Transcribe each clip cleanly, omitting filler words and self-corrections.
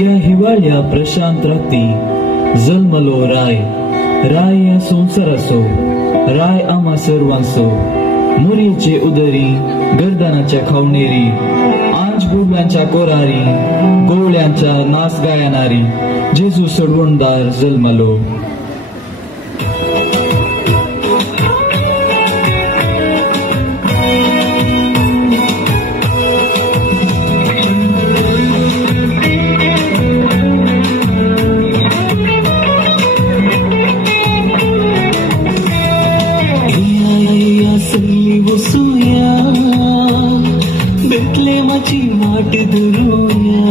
त्या हिवाळ्या प्रशांत राती जल्मलो राय, राय या संसाराचो, राय आम्हा सर्वांचो. मुरयेचे उदरी, गर्दनाच्या खावणेरी, आंज बुडव्यांच्या कोरारी, गोवळ्यांच्या नाच गायनारी जेजू सोडवणदार जल्मलो. वाट धरूया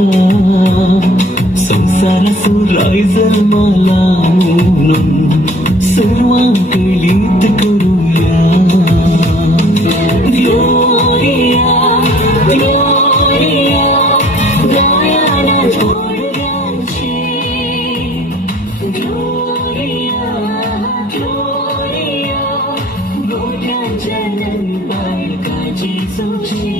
संसाराचो राय जल्माला म्हणून सर्वांक लीत करूया. ग्लोरिया ग्लोरिया गायना जोडयांची, ग्लोरिया ग्लोरिया मोठ्यांच्या बाळकाची सोची.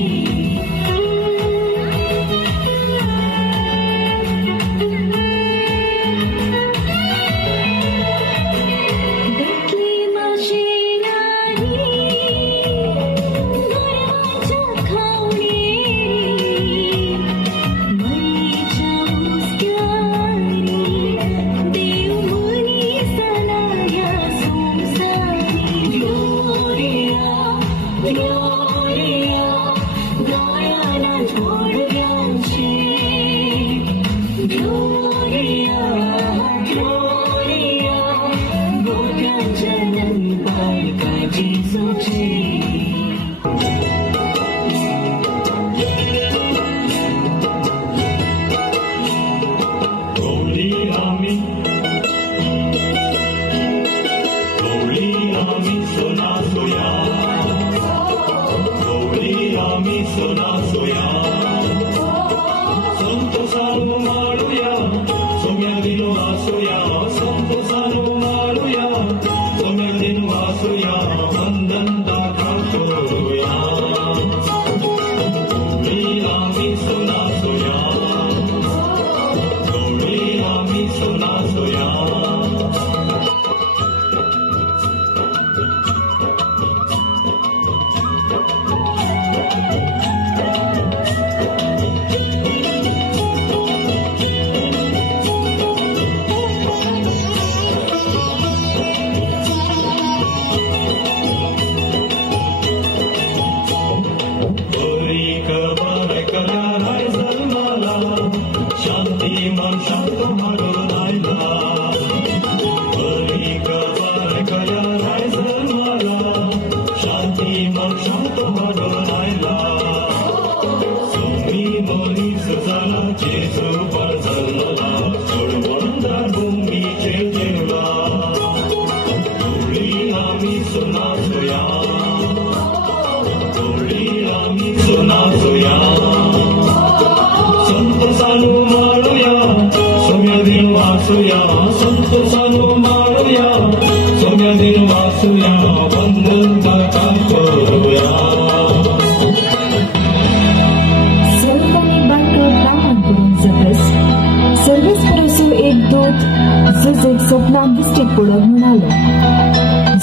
स्वप्नात दिसते पडत म्हणालो,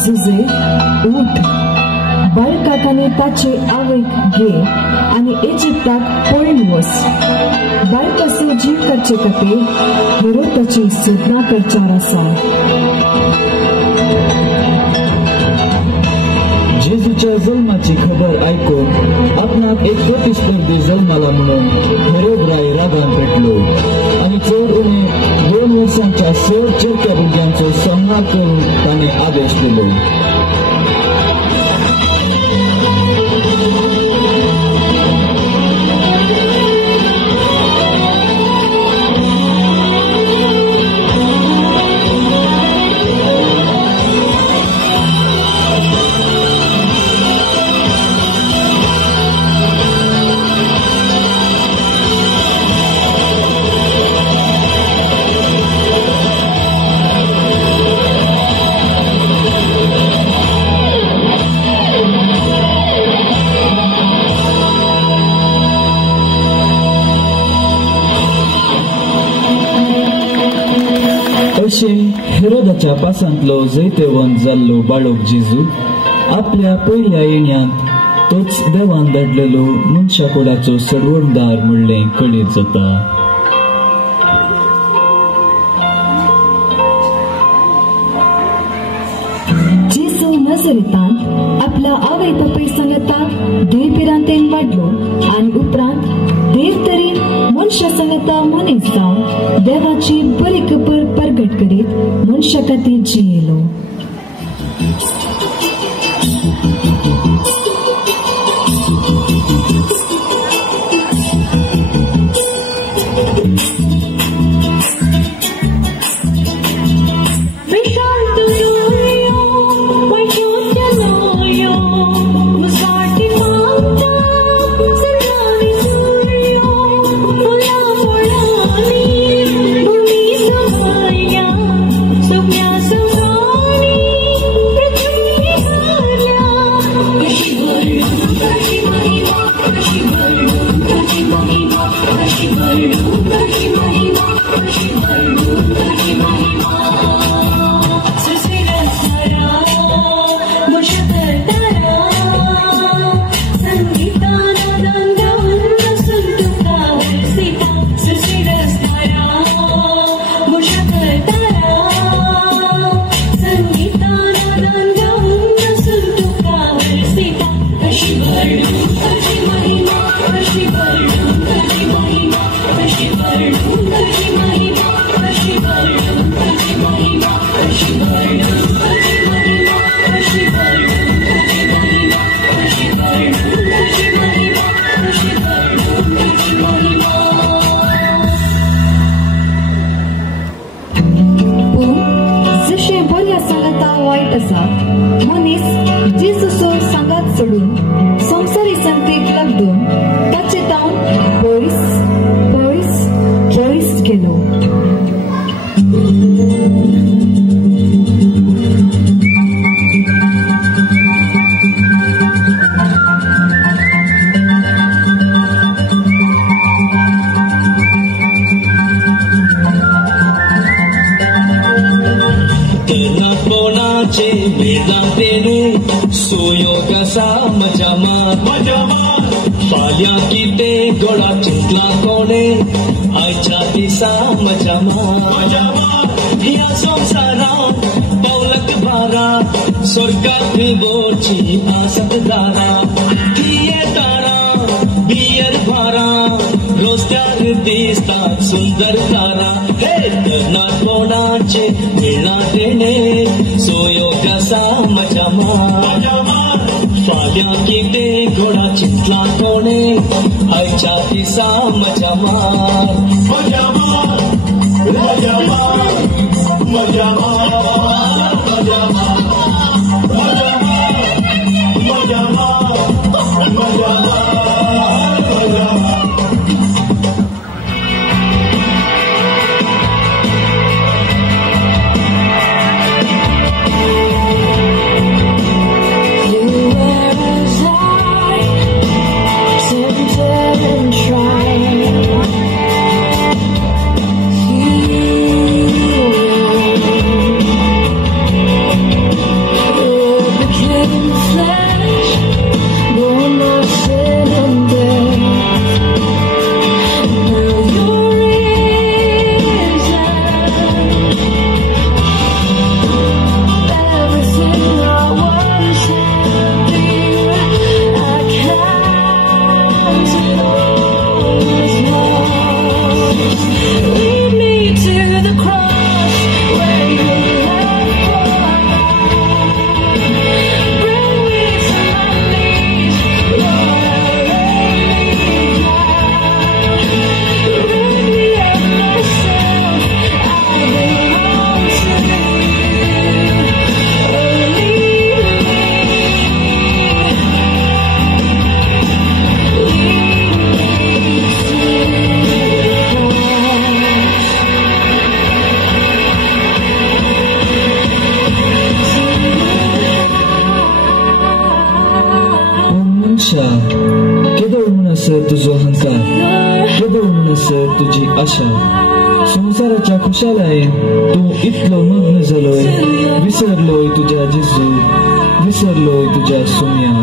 जुजे उठ, बाळकाकाने ताचे आवयक घे आणि इजिप्ताक पळून वच. बाळकाचो जीव करचे खातीर हेरोदाची सदना करचार आसा. जेजूच्या जल्माची खबर ऐकून आपणाक एक प्रतिस्पर्धी जल्माला म्हणून हेरोद राय रागान पेटलो आणि चड उणे 2 वर्सांच्या 16 चरक्या भुरग्यांचो संहार करून ताणे आदेश दिलो. हरशे हेरोदाच्या पासांतलो जैतेवंत जाल्लो बाळक जेजू आपल्या पयल्या येण्यात तोच देवान धाडलेलो मनशा कुळाचो सडवणदार म्हणलें कळीत जाता. जेजू नजरेतान आपल्या आवय बापाय सांगता देवपिरांतेन वाडलो आनी उपरांत देव तरी मनशा सांगता मनीस जावन देवाची बरी खबर प्रगट करीत मनशा खातीर जियेलो. मनीस जेजूचो सांगात सोडून संवसारी संगतीक लागून ताचे तावन पयस पयस पयस गेलो. फाल्या किते गोळा चिंतला कोणे आयच्या दिसा मजा ह्या संवसारांत पावलक बारा स्वर्गाक बोची आसत दारा किये तारा बियर भारा रोस्त्यार दिसतात सुंदर तारा हे तरणाट कोणाचे मेळा देणे सोयोग आसा मजा फाल्या किते घोडा चिंतला कोणे आयच्या दिसा मजा मार मजा मार मजा मार मजा मार मजा मार मजा मार मजा मार मजा मार मजा मार. केदळ म्हणसर तुझो अहंकार केदळ म्हणसर तुझी आशा संसाराच्या खुशालायेन तू इतलो मग्न झालोय, विसरलोय तुझ्या जेजू, विसरलोय तुझ्या सुम्या.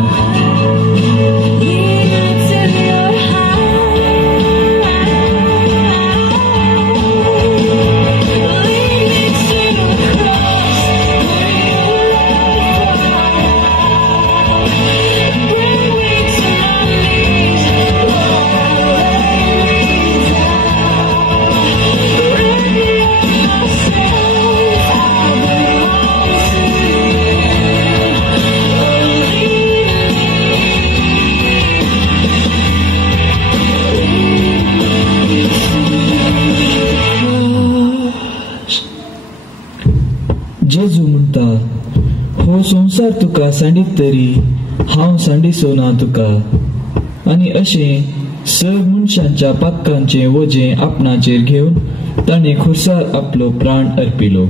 जेजू म्हणता, हो संसार तुका सांडीत तरी हांव सांडिसो ना तुका. आनी अशें सग मनशांच्या पातकांचे वजें आपणाचेर घेवन ताणें खुर्सार आपलो प्राण अर्पिलो.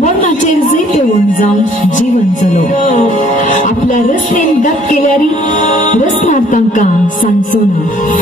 मरणाचेर जैतेवण जावन जीवन जलो. आपल्या रस्त्यान गात केल्यारी रसनार तांकां सांडचो ना.